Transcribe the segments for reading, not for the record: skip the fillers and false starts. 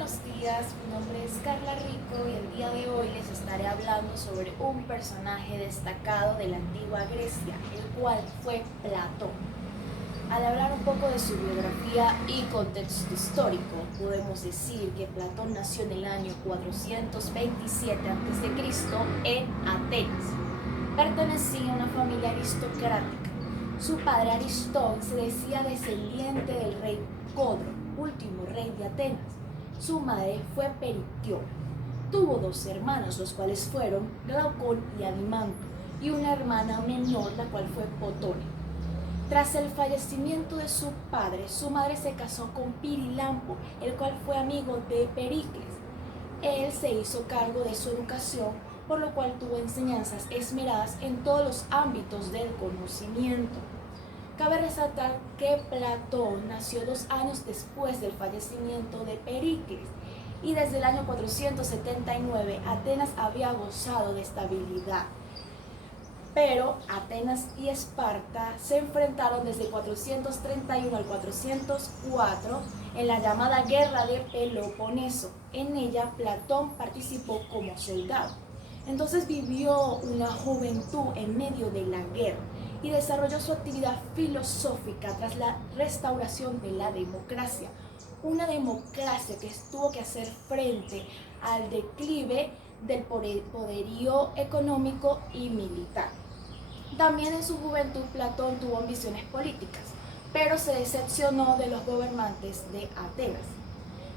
buenos días, mi nombre es Carla Rico y el día de hoy les estaré hablando sobre un personaje destacado de la antigua Grecia, el cual fue Platón. Al hablar un poco de su biografía y contexto histórico, podemos decir que Platón nació en el año 427 a.C. en Atenas. Pertenecía a una familia aristocrática. Su padre Aristón se decía descendiente del rey Codro, último rey de Atenas. Su madre fue Perictione. Tuvo dos hermanos, los cuales fueron Glaucón y Adimanto, y una hermana menor, la cual fue Potone. Tras el fallecimiento de su padre, su madre se casó con Pirilampo, el cual fue amigo de Pericles. Él se hizo cargo de su educación, por lo cual tuvo enseñanzas esmeradas en todos los ámbitos del conocimiento. Cabe resaltar que Platón nació 2 años después del fallecimiento de Pericles y desde el año 479 Atenas había gozado de estabilidad. Pero Atenas y Esparta se enfrentaron desde 431 al 404 en la llamada Guerra de Peloponeso. En ella Platón participó como soldado. Entonces vivió una juventud en medio de la guerra y desarrolló su actividad filosófica tras la restauración de la democracia. Una democracia que tuvo que hacer frente al declive del poderío económico y militar. También en su juventud Platón tuvo ambiciones políticas, pero se decepcionó de los gobernantes de Atenas.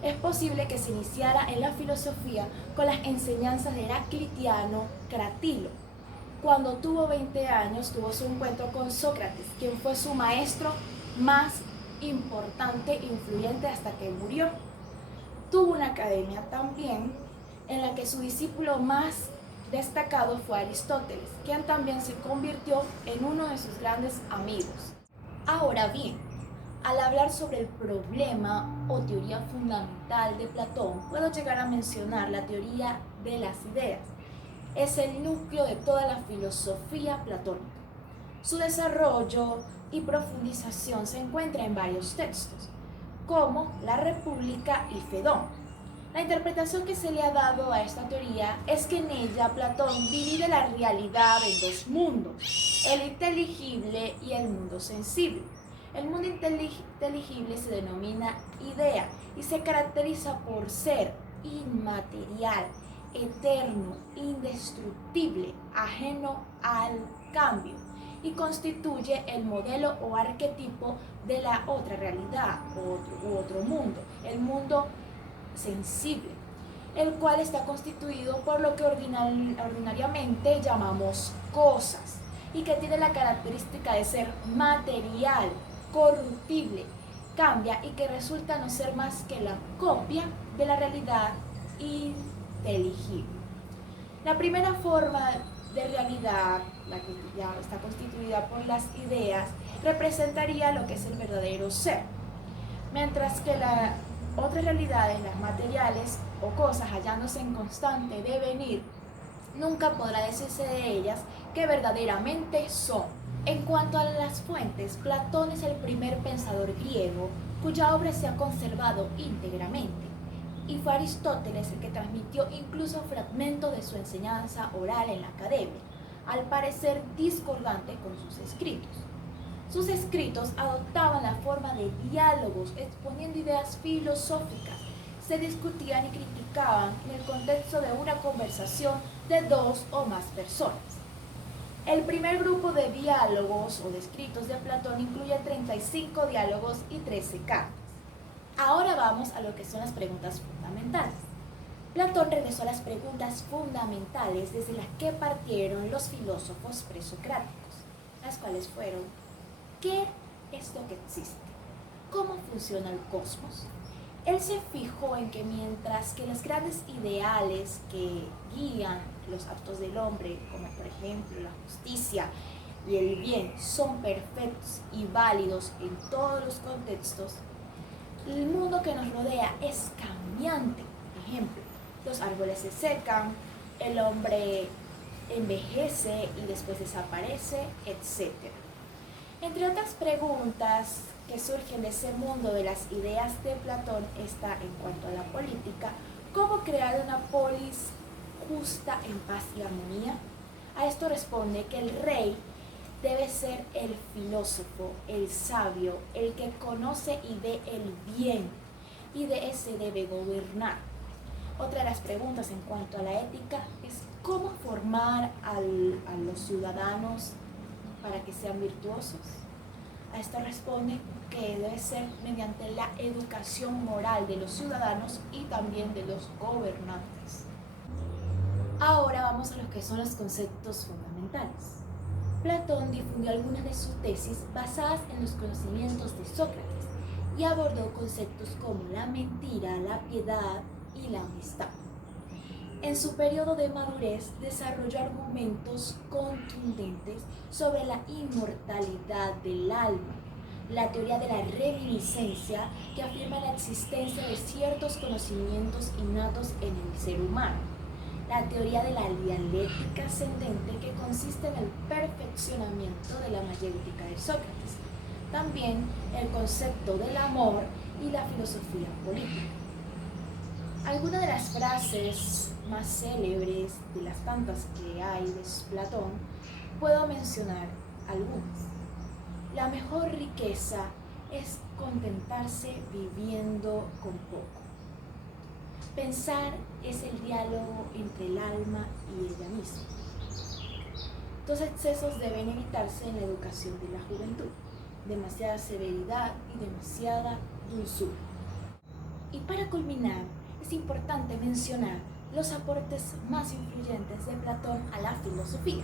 Es posible que se iniciara en la filosofía con las enseñanzas de Heraclitiano Cratilo. Cuando tuvo 20 años tuvo su encuentro con Sócrates, quien fue su maestro más importante e influyente hasta que murió. Tuvo una academia también en la que su discípulo más destacado fue Aristóteles, quien también se convirtió en uno de sus grandes amigos. Ahora bien, al hablar sobre el problema o teoría fundamental de Platón, puedo llegar a mencionar la teoría de las ideas. Es el núcleo de toda la filosofía platónica. Su desarrollo y profundización se encuentra en varios textos, como La República y Fedón. La interpretación que se le ha dado a esta teoría es que en ella Platón divide la realidad en dos mundos, el inteligible y el mundo sensible. El mundo inteligible se denomina idea y se caracteriza por ser inmaterial, eterno, indestructible, ajeno al cambio y constituye el modelo o arquetipo de la otra realidad u otro mundo, el mundo sensible, el cual está constituido por lo que ordinariamente llamamos cosas y que tiene la característica de ser material, corruptible, cambia y que resulta no ser más que la copia de la realidad inteligible. La primera forma de realidad, la que ya está constituida por las ideas, representaría lo que es el verdadero ser, mientras que las otras realidades, las materiales o cosas hallándose en constante devenir, nunca podrá decirse de ellas que verdaderamente son. En cuanto a las fuentes, Platón es el primer pensador griego cuya obra se ha conservado íntegramente, y fue Aristóteles el que transmitió incluso fragmentos de su enseñanza oral en la academia, al parecer discordante con sus escritos. Sus escritos adoptaban la forma de diálogos, exponiendo ideas filosóficas, se discutían y criticaban en el contexto de una conversación de 2 o más personas. El primer grupo de diálogos o de escritos de Platón incluye 35 diálogos y 13 cartas. Ahora vamos a lo que son las preguntas fundamentales. Platón regresó a las preguntas fundamentales desde las que partieron los filósofos presocráticos, las cuales fueron: ¿qué es lo que existe? ¿Cómo funciona el cosmos? Él se fijó en que mientras que los grandes ideales que guían los actos del hombre, como por ejemplo la justicia y el bien, son perfectos y válidos en todos los contextos, el mundo que nos rodea es cambiante. Por ejemplo, los árboles se secan, el hombre envejece y después desaparece, etc. Entre otras preguntas que surgen de ese mundo de las ideas de Platón está en cuanto a la política, cómo crear una polis justa, en paz y armonía. A esto responde que el rey debe ser el filósofo, el sabio, el que conoce y ve el bien, y de ese debe gobernar. Otra de las preguntas en cuanto a la ética es cómo formar a los ciudadanos para que sean virtuosos. A esto responde que debe ser mediante la educación moral de los ciudadanos y también de los gobernantes. Ahora vamos a lo que son los conceptos fundamentales. Platón difundió algunas de sus tesis basadas en los conocimientos de Sócrates y abordó conceptos como la mentira, la piedad y la amistad. En su periodo de madurez desarrolló argumentos contundentes sobre la inmortalidad del alma, la teoría de la reminiscencia que afirma la existencia de ciertos conocimientos innatos en el ser humano, la teoría de la dialéctica ascendente que consiste en el perfeccionamiento de la mayéutica de Sócrates, también el concepto del amor y la filosofía política. Algunas de las frases más célebres de las tantas que hay de Platón, puedo mencionar algunas. La mejor riqueza es contentarse viviendo con poco. Pensar es el diálogo entre el alma y ella misma. Los excesos deben evitarse en la educación de la juventud. Demasiada severidad y demasiada dulzura. Y para culminar, es importante mencionar los aportes más influyentes de Platón a la filosofía.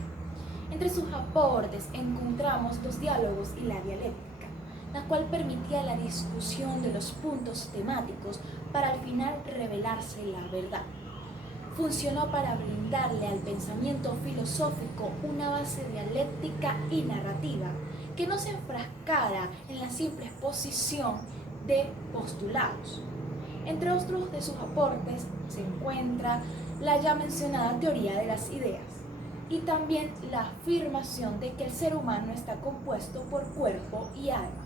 Entre sus aportes encontramos los diálogos y la dialéctica, la cual permitía la discusión de los puntos temáticos para al final revelarse la verdad. Funcionó para brindarle al pensamiento filosófico una base dialéctica y narrativa que no se enfrascara en la simple exposición de postulados. Entre otros de sus aportes se encuentra la ya mencionada teoría de las ideas y también la afirmación de que el ser humano está compuesto por cuerpo y alma.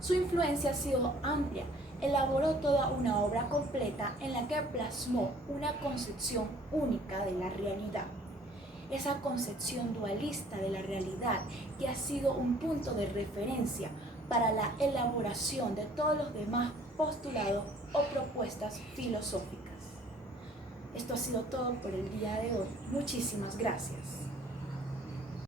Su influencia ha sido amplia, elaboró toda una obra completa en la que plasmó una concepción única de la realidad. Esa concepción dualista de la realidad que ha sido un punto de referencia para la elaboración de todos los demás postulados o propuestas filosóficas. Esto ha sido todo por el día de hoy. Muchísimas gracias.